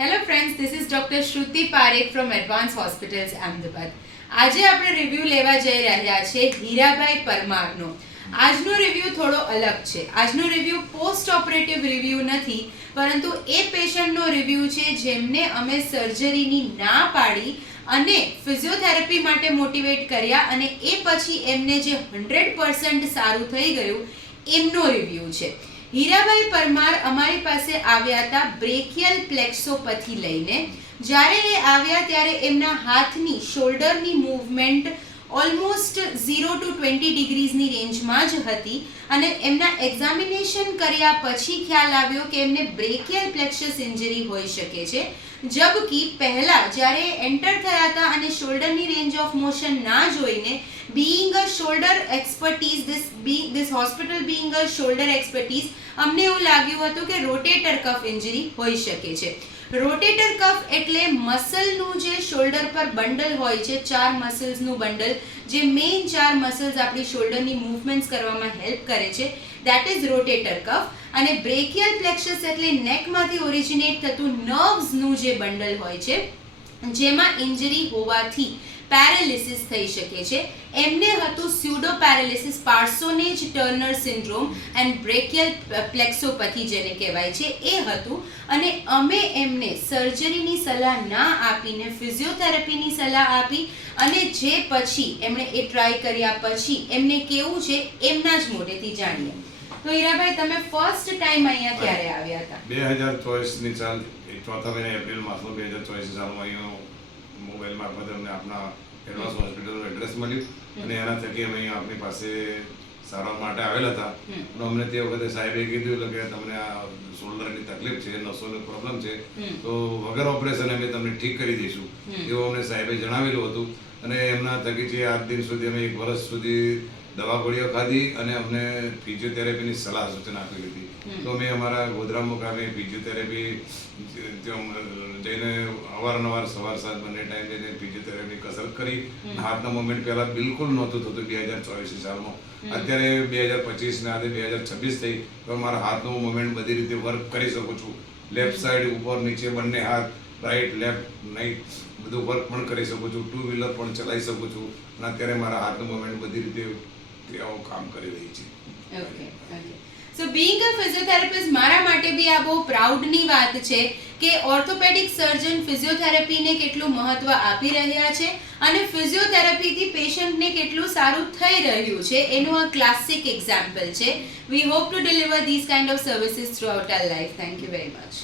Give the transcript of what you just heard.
Hello friends, this is doctor Shruti Parekh from advance hospitals Ahmedabad. આજે આપણે review લેવા જઈ રહ્યા છે હીરાભાઈ પરમારનો. આજનો રિવ્યૂ થોડો અલગ છે. આજનો રિવ્યૂ પોસ્ટ ઓપરેટિવ રિવ્યૂ નથી, પરંતુ એ પેશન્ટનો રિવ્યૂ છે જેમને અમે સર્જરીની ના પાડી અને ફિઝિયોથેરાપી માટે મોટિવેટ કર્યા અને એ પછી એમને જે 100% સારું થઈ ગયું એમનો રિવ્યૂ છે. હીરાભાઈ પરમાર અમારી પાસે આવ્યા હતા બ્રેકિયલ પ્લેક્સોપથી લઈને. જ્યારે એ આવ્યા ત્યારે એમના હાથની શોલ્ડરની મૂવમેન્ટ ઓલમોસ્ટ 0 to 20 ડિગ્રીઝની રેન્જમાં જ હતી અને એમના એક્ઝામિનેશન કર્યા પછી ખ્યાલ આવ્યો કે એમને બ્રેકિયલ પ્લેક્સસ ઇન્જરી હોઈ શકે છે. જબકી પહેલાં જ્યારે એન્ટર થયા હતા અને શોલ્ડરની રેન્જ ઓફ મોશન ના જોઈને, being a shoulder expertise, this hospital being a shoulder expertise, અમને એવું લાગ્યું હતું કે રોટેટર કફ ઇન્જરી હોઈ શકે છે. રોટેટર કફ એટલે મસલનું જે શોલ્ડર પર બંડલ હોય છે, 4 મસલ્સનું બંડલ, જે મેઇન 4 મસલ્સ આપણી શોલ્ડરની મૂવમેન્ટ્સ કરવામાં હેલ્પ કરે છે, દેટ ઇઝ રોટેટર કફ. અને બ્રેકિયલ પ્લેક્સસ એટલે નેકમાંથી ઓરિજિનેટ થતું નર્વ્સનું જે બંડલ હોય છે, જેમાં ઇન્જરી હોવાથી પેરાલિસિસ થઈ શકે છે. એમને હતું pseudo paralysis, Parsonage Turner syndrome and brachial plexopathy જેને કહેવાય છે એ હતું. અને અમે એમને સર્જરીની સલાહ ના આપીને ફિઝિયોથેરાપીની સલાહ આપી અને જે પછી એમણે એ ટ્રાય કર્યા પછી એમને કેવું છે એમના જ મોઢેથી જાણીએ. તો હીરાભાઈ, તમે ફર્સ્ટ ટાઈમ અહીંયા ક્યારે આવ્યા હતા? 2024 ની સાલ, ચોથા મહિના એપ્રિલ માસમાં 2024 સાલમાં અહીંયા મોબાઈલ મારફતે અમને આપણા એડવાન્સ હોસ્પિટલનું એડ્રેસ મળ્યું અને એના થકી અમે અહીંયા આપણી પાસે સારવાર માટે આવેલા હતા. અને અમને તે વખતે સાહેબે કીધું કે તમને આ શોલ્ડરની તકલીફ છે, નસોનો પ્રોબ્લેમ છે, તો વગર ઓપરેશન અમે તમને ઠીક કરી દઈશું એવું અમને સાહેબે જણાવેલું હતું. અને એમના થકી છે આજ દિન સુધી અમે 1 વર્ષ સુધી દવા ગોળીઓ ખાધી અને અમને ફિઝિયોથેરાપીની સલાહ સૂચના આપેલી હતી. તો અમે અમારા ગોધરા મુકામે ફિઝિયોથેરાપી જઈને અવારનવાર સવાર સાંજ બંને ટાઈમ જઈને ફિઝિયોથેરાપી કસરત કરી. હાથના મુવમેન્ટ પહેલાં બિલકુલ નહોતું થતું 2024 સાલમાં. અત્યારે 2025 ને આજે 2026 થઈ તો મારા હાથનું મુવમેન્ટ બધી રીતે વર્ક કરી શકું છું. લેફ્ટ સાઈડ, ઉપર નીચે બંને હાથ, રાઈટ લેફ્ટ નાઈટ બધું વર્ક પણ કરી શકું છું. 2 વ્હીલર પણ ચલાવી શકું છું. અને અત્યારે મારા હાથનું મુવમેન્ટ બધી રીતે ક્રિયાઓ કામ કરી રહી છે. ઓકે. સો બીઇંગ અ ફિઝિયોથેરાપિસ્ટ મારા માટે બી આ બહુ પ્રાઉડની વાત છે કે ઓર્થોપેડિક સર્જન ફિઝિયોથેરાપીને કેટલું મહત્વ આપી રહ્યા છે અને ફિઝિયોથેરાપીથી પેશન્ટને કેટલું સારું થઈ રહ્યું છે એનું આ ક્લાસિક એક્ઝામ્પલ છે. We hope to deliver this kind of services throughout our life. Thank you very much.